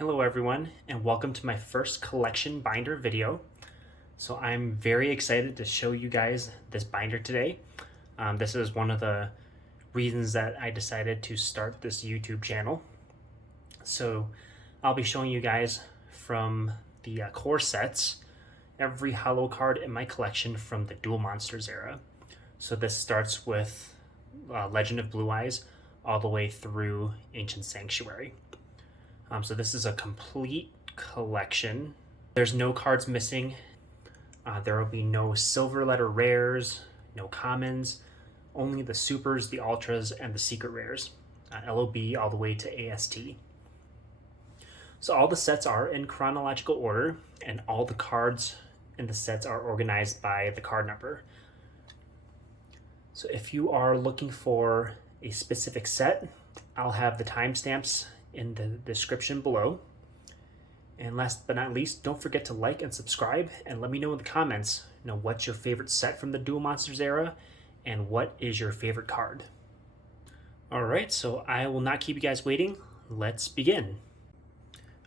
Hello everyone, and welcome to my first collection binder video. So I'm very excited to show you guys this binder today. This is one of the reasons that I decided to start this YouTube channel. So I'll be showing you guys from the core sets, every holo card in my collection from the Duel Monsters era. So this starts with Legend of Blue Eyes all the way through Ancient Sanctuary. So this is a complete collection. There's no cards missing. There will be no silver letter rares, no commons, only the supers, the ultras, and the secret rares. LOB all the way to AST. So all the sets are in chronological order, and all the cards in the sets are organized by the card number. So if you are looking for a specific set, I'll have the timestamps in the description below. And last but not least, don't forget to like and subscribe, and let me know in the comments, what's your favorite set from the Duel Monsters era, and what is your favorite card. Alright, so I will not keep you guys waiting. Let's begin.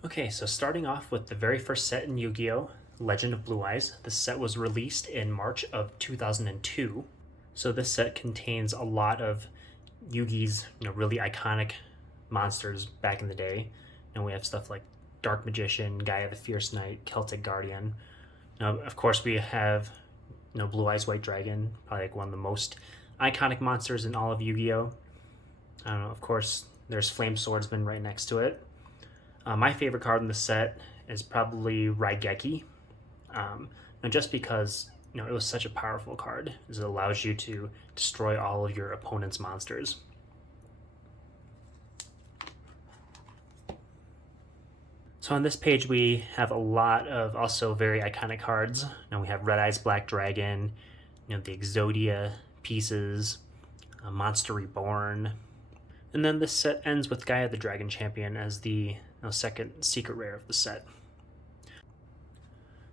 Okay, so starting off with the very first set in Yu-Gi-Oh! Legend of Blue Eyes. This set was released in March of 2002. So this set contains a lot of Yu-Gi's really iconic monsters back in the day. And we have stuff like Dark Magician, Gaia the Fierce Knight, Celtic Guardian. Now, of course, we have Blue Eyes White Dragon, probably like one of the most iconic monsters in all of Yu-Gi-Oh! I don't know, of course, there's Flame Swordsman right next to it. My favorite card in the set is probably Raigeki. Just because it was such a powerful card, as it allows you to destroy all of your opponent's monsters. So on this page we have a lot of also very iconic cards. We have Red Eyes Black Dragon, the Exodia pieces, Monster Reborn. And then this set ends with Gaia the Dragon Champion as the second secret rare of the set.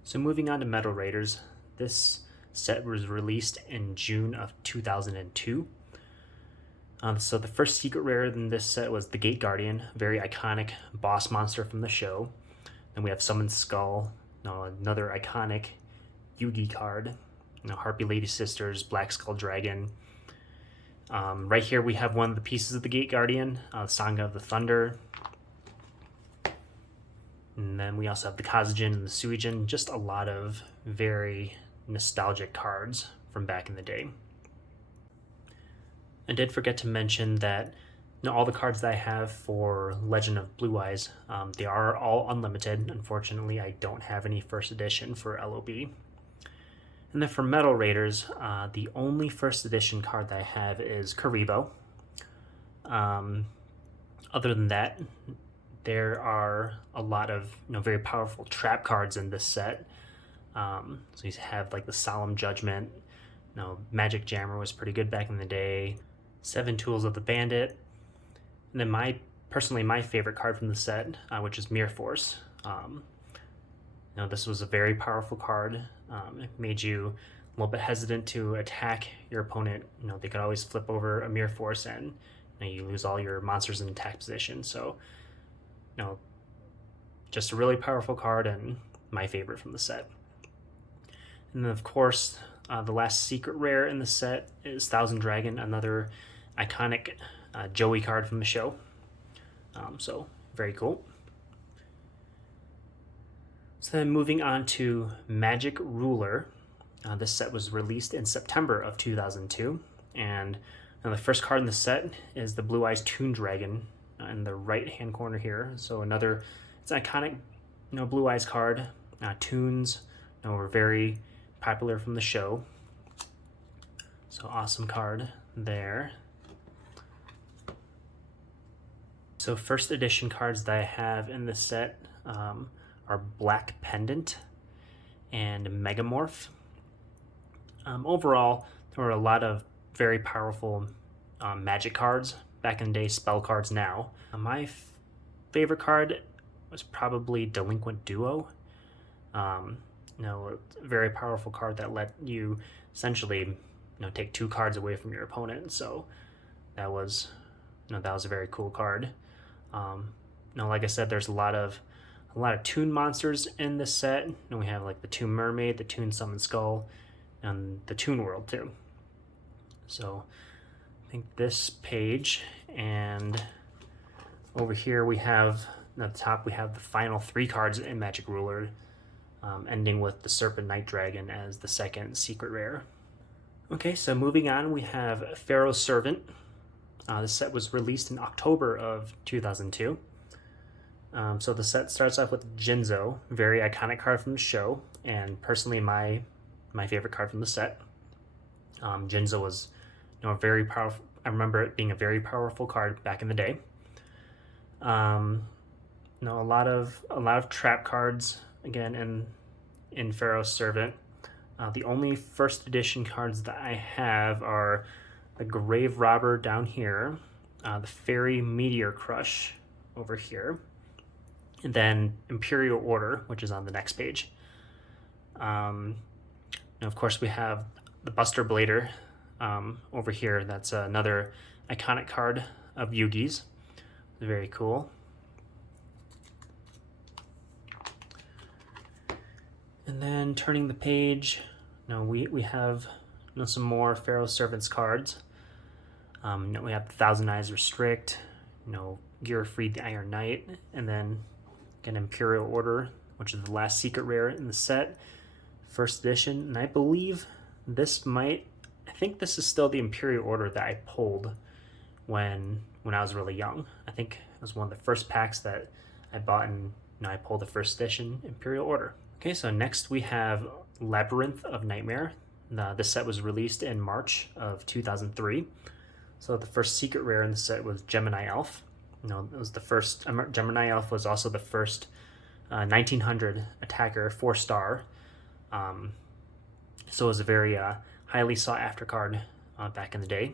So moving on to Metal Raiders, this set was released in June of 2002. So the first secret rare in this set was the Gate Guardian, very iconic boss monster from the show. Then we have Summoned Skull, another iconic Yugi card. Harpy Lady Sisters, Black Skull Dragon. Right here we have one of the pieces of the Gate Guardian, Sanga of the Thunder. And then we also have the Kazujin and the Suijin, just a lot of very nostalgic cards from back in the day. I did forget to mention that all the cards that I have for Legend of Blue Eyes, they are all unlimited. Unfortunately, I don't have any first edition for LOB. And then for Metal Raiders, the only first edition card that I have is Karibo. Other than that, there are a lot of very powerful trap cards in this set. So you have like the Solemn Judgment. Magic Jammer was pretty good back in the day. 7 Tools of the Bandit. And then my favorite card from the set, which is Mirror Force. This was a very powerful card. It made you a little bit hesitant to attack your opponent. They could always flip over a Mirror Force and you lose all your monsters in attack position. So, just a really powerful card and my favorite from the set. And then of course, the last secret rare in the set is Thousand Dragon, another iconic Joey card from the show. So very cool. So then moving on to Magic Ruler. This set was released in September of 2002. And the first card in the set is the Blue Eyes Toon Dragon in the right hand corner here. So it's an iconic Blue Eyes card. Toons were very popular from the show. So awesome card there. So first edition cards that I have in this set are Black Pendant and Megamorph. Overall, there were a lot of very powerful magic cards back in the day, spell cards now. My favorite card was probably Delinquent Duo. A very powerful card that let you essentially take 2 cards away from your opponent. So that was a very cool card. like I said, there's a lot of toon monsters in this set. And we have like the Toon Mermaid, the Toon Summon Skull, and the Toon World too. So I think this page, and over here we have, at the top we have the final 3 cards in Magic Ruler, ending with the Serpent Night Dragon as the second secret rare. Okay, so moving on, we have Pharaoh's Servant. This set was released in October of 2002. So the set starts off with Jinzo, very iconic card from the show, and personally my favorite card from the set. Jinzo was, very powerful. I remember it being a very powerful card back in the day. A lot of trap cards again in Pharaoh's Servant. The only first edition cards that I have are the Grave Robber down here, the Fairy Meteor Crush over here, and then Imperial Order, which is on the next page. And of course we have the Buster Blader over here. That's another iconic card of Yugi's. Very cool. And then turning the page, we have some more Pharaoh's Servants cards. We have Thousand Eyes Restrict, Gearfried the Iron Knight, and then again Imperial Order, which is the last secret rare in the set, first edition. And I believe I think this is still the Imperial Order that I pulled when I was really young. I think it was one of the first packs that I bought, and I pulled the first edition Imperial Order. Okay, so next we have Labyrinth of Nightmare. This set was released in March of 2003. So the first secret rare in the set was Gemini Elf. It was the first. Gemini Elf was also the first 1900 attacker, 4-star. So it was a very highly sought after card back in the day.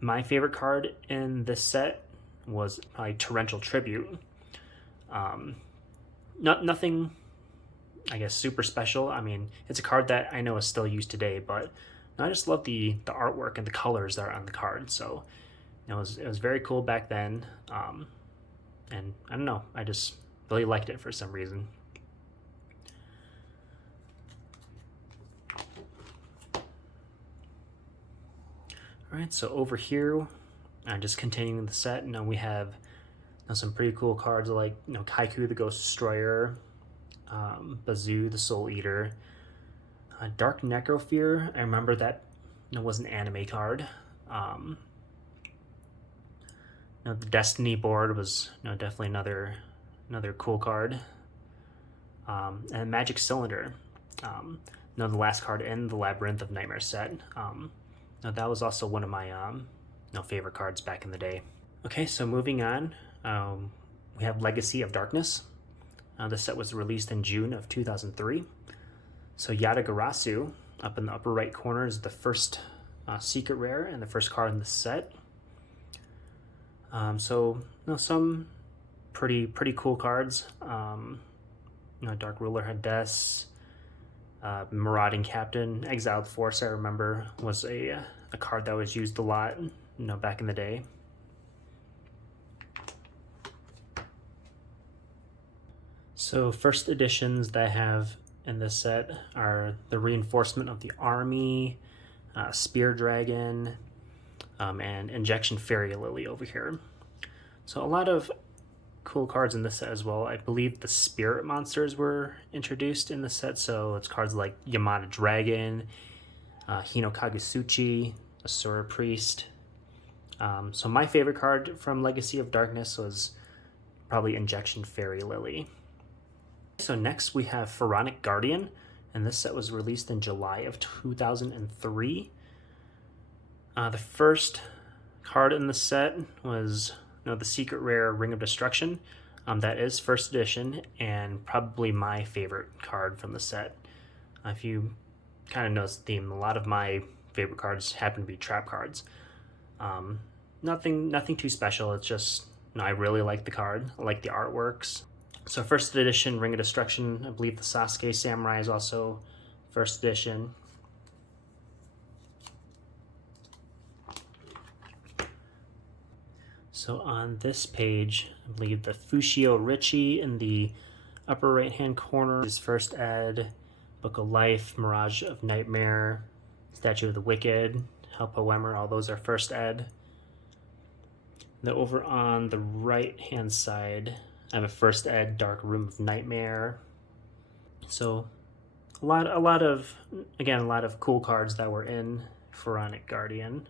My favorite card in this set was probably Torrential Tribute. Nothing, I guess, super special. I mean, it's a card that I know is still used today, but I just love the artwork and the colors that are on the card. So it was very cool back then, and I don't know, I just really liked it for some reason. All right, so over here, just continuing the set, we have some pretty cool cards like Kaiku the Ghost Destroyer, Bazoo the Soul Eater, Dark Necrofear. I remember that was an anime card. The Destiny board was definitely another cool card. And Magic Cylinder, the last card in the Labyrinth of Nightmare set. That was also one of my favorite cards back in the day. Okay, so moving on, we have Legacy of Darkness. The set was released in June of 2003. So Yatagarasu, up in the upper right corner, is the first secret rare and the first card in the set. Some pretty cool cards. Dark Ruler Hades, Marauding Captain, Exiled Force, I remember, was a card that was used a lot, back in the day. So first editions that I have in this set are the Reinforcement of the Army, Spear Dragon, and Injection Fairy Lily over here. So a lot of cool cards in this set as well. I believe the Spirit Monsters were introduced in the set, so it's cards like Yamada Dragon, Hino Kagesuchi, Asura Priest. So my favorite card from Legacy of Darkness was probably Injection Fairy Lily. So next we have Pharaonic Guardian, and this set was released in July of 2003. The first card in the set was the secret rare Ring of Destruction. That is first edition and probably my favorite card from the set. If you kind of notice the theme, a lot of my favorite cards happen to be trap cards. Nothing too special. It's just I really like the card. I like the artworks. So first edition Ring of Destruction. I believe the Sasuke Samurai is also first edition. So on this page, I believe the Fushio Richie in the upper right hand corner is first ed, Book of Life, Mirage of Nightmare, Statue of the Wicked, Hell Poemer, all those are first ed. Then over on the right hand side, I have a first ed Dark Room of Nightmare. So a lot of cool cards that were in Pharaonic Guardian.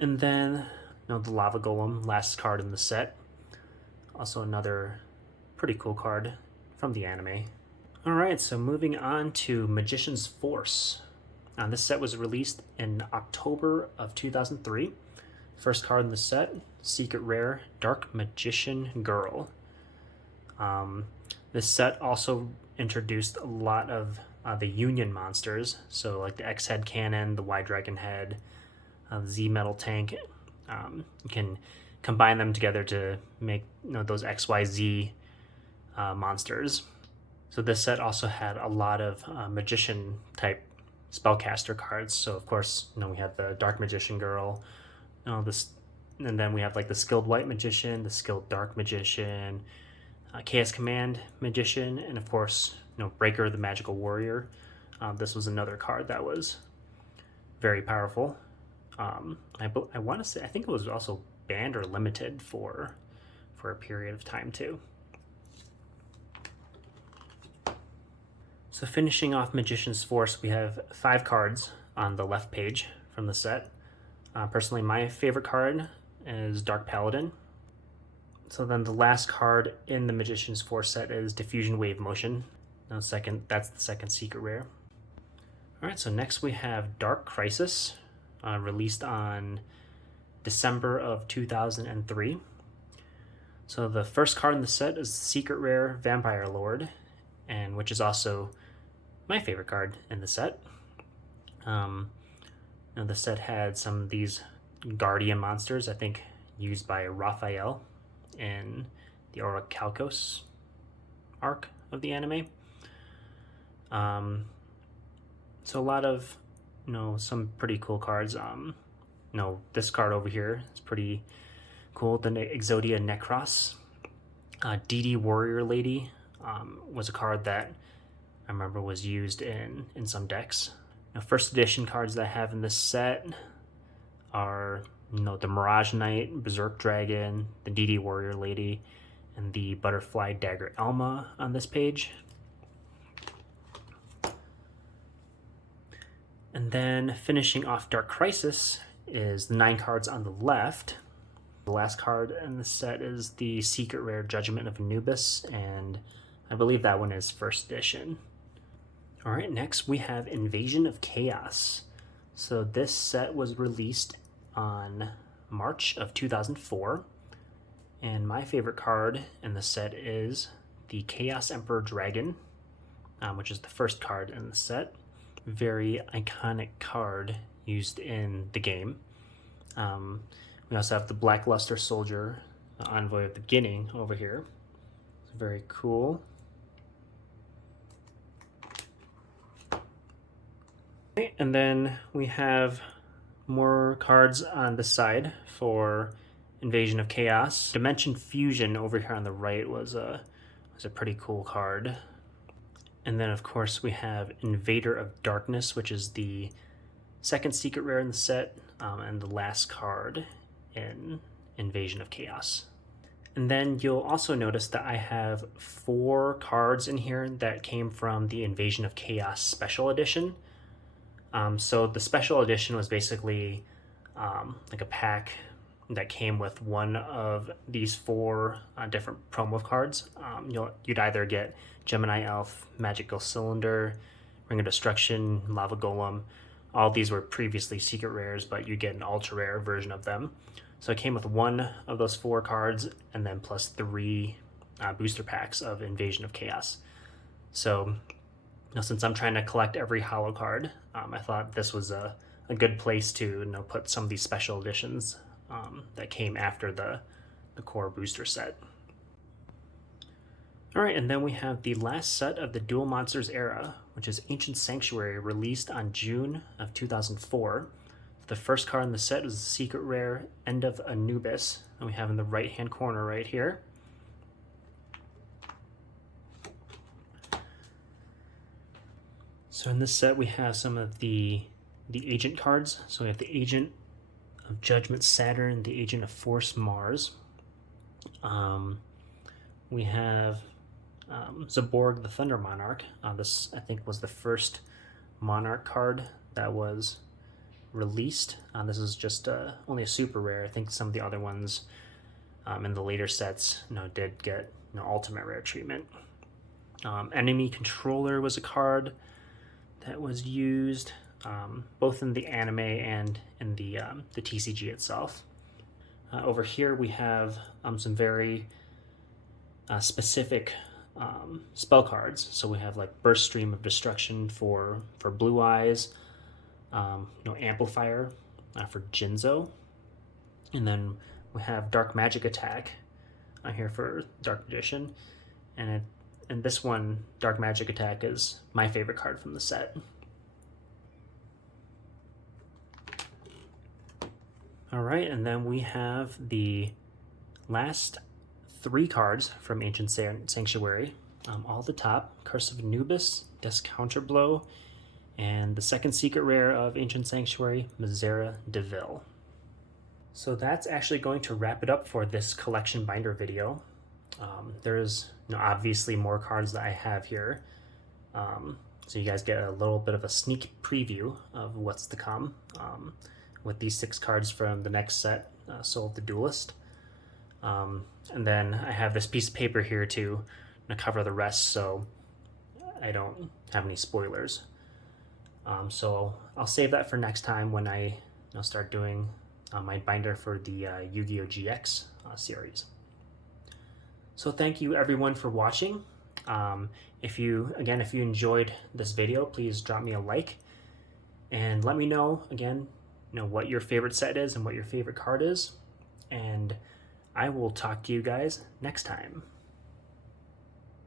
And then the Lava Golem, last card in the set. Also another pretty cool card from the anime. Alright, so moving on to Magician's Force. This set was released in October of 2003. First card in the set, Secret Rare, Dark Magician Girl. This set also introduced a lot of the Union monsters, so like the X-Head Cannon, the Y-Dragon Head, the Z-Metal Tank. You can combine them together to make those XYZ monsters. So this set also had a lot of magician type spellcaster cards. So of course, we have the Dark Magician Girl, and then we have like the Skilled White Magician, the Skilled Dark Magician, Chaos Command Magician, and of course, Breaker the Magical Warrior. This was another card that was very powerful. I want to say, I think it was also banned or limited for a period of time too. So finishing off Magician's Force, we have 5 cards on the left page from the set. Personally, my favorite card is Dark Paladin. So then the last card in the Magician's Force set is Diffusion Wave Motion. That's the second secret rare. Alright, so next we have Dark Crisis, released on December of 2003. So the first card in the set is Secret Rare Vampire Lord, and which is also my favorite card in the set. The set had some of these Guardian monsters, I think used by Raphael in the Orichalcos arc of the anime. So a lot of some pretty cool cards. This card over here is pretty cool, the Exodia Necros. DD Warrior Lady was a card that I remember was used in some decks. First edition cards that I have in this set are the Mirage Knight, Berserk Dragon, the DD Warrior Lady, and the Butterfly Dagger Elma on this page. And then finishing off Dark Crisis is the 9 cards on the left. The last card in the set is the Secret Rare Judgment of Anubis, and I believe that one is first edition. Alright, next we have Invasion of Chaos. So this set was released on March of 2004, and my favorite card in the set is the Chaos Emperor Dragon, which is the first card in the set. Very iconic card used in the game. We also have the Blackluster Soldier, Envoy of the Beginning over here. It's very cool. And then we have more cards on the side for Invasion of Chaos. Dimension Fusion over here on the right was a pretty cool card. And then of course we have Invader of Darkness, which is the second secret rare in the set, and the last card in Invasion of Chaos. And then you'll also notice that I have 4 cards in here that came from the Invasion of Chaos Special Edition. So the Special Edition was basically like a pack that came with one of these 4 different promo cards. You'd either get Gemini Elf, Magical Cylinder, Ring of Destruction, Lava Golem. All these were previously secret rares, but you get an ultra rare version of them. So it came with one of those 4 cards, and then plus 3 booster packs of Invasion of Chaos. So since I'm trying to collect every holo card, I thought this was a good place to put some of these special editions that came after the core booster set. Alright, and then we have the last set of the Duel Monsters era, which is Ancient Sanctuary, released on June of 2004. The first card in the set is the secret rare End of Anubis, and we have in the right hand corner right here. So in this set we have some of the agent cards. So we have the Agent of Judgment Saturn, the Agent of Force Mars. We have Zaborg the Thunder Monarch. This I think was the first Monarch card that was released. This is just only a super rare. I think some of the other ones in the later sets did get ultimate rare treatment. Enemy Controller was a card that was used both in the anime and in the TCG itself. Over here we have some very specific spell cards. So we have like Burst Stream of Destruction for Blue Eyes, Amplifier for Jinzo, and then we have Dark Magic Attack here for Dark Magician, and this one, Dark Magic Attack, is my favorite card from the set. All right, and then we have the last 3 cards from Ancient Sanctuary. All at the top, Curse of Anubis, Death's Counterblow, and the second secret rare of Ancient Sanctuary, Mizera Deville. So that's actually going to wrap it up for this collection binder video. There's obviously more cards that I have here, so you guys get a little bit of a sneak preview of what's to come with these 6 cards from the next set, Soul of the Duelist. And then I have this piece of paper here to cover the rest, so I don't have any spoilers. So I'll save that for next time when I start doing my binder for the Yu-Gi-Oh! GX series. So thank you everyone for watching. If you enjoyed this video, please drop me a like and let me know what your favorite set is and what your favorite card is, and I will talk to you guys next time.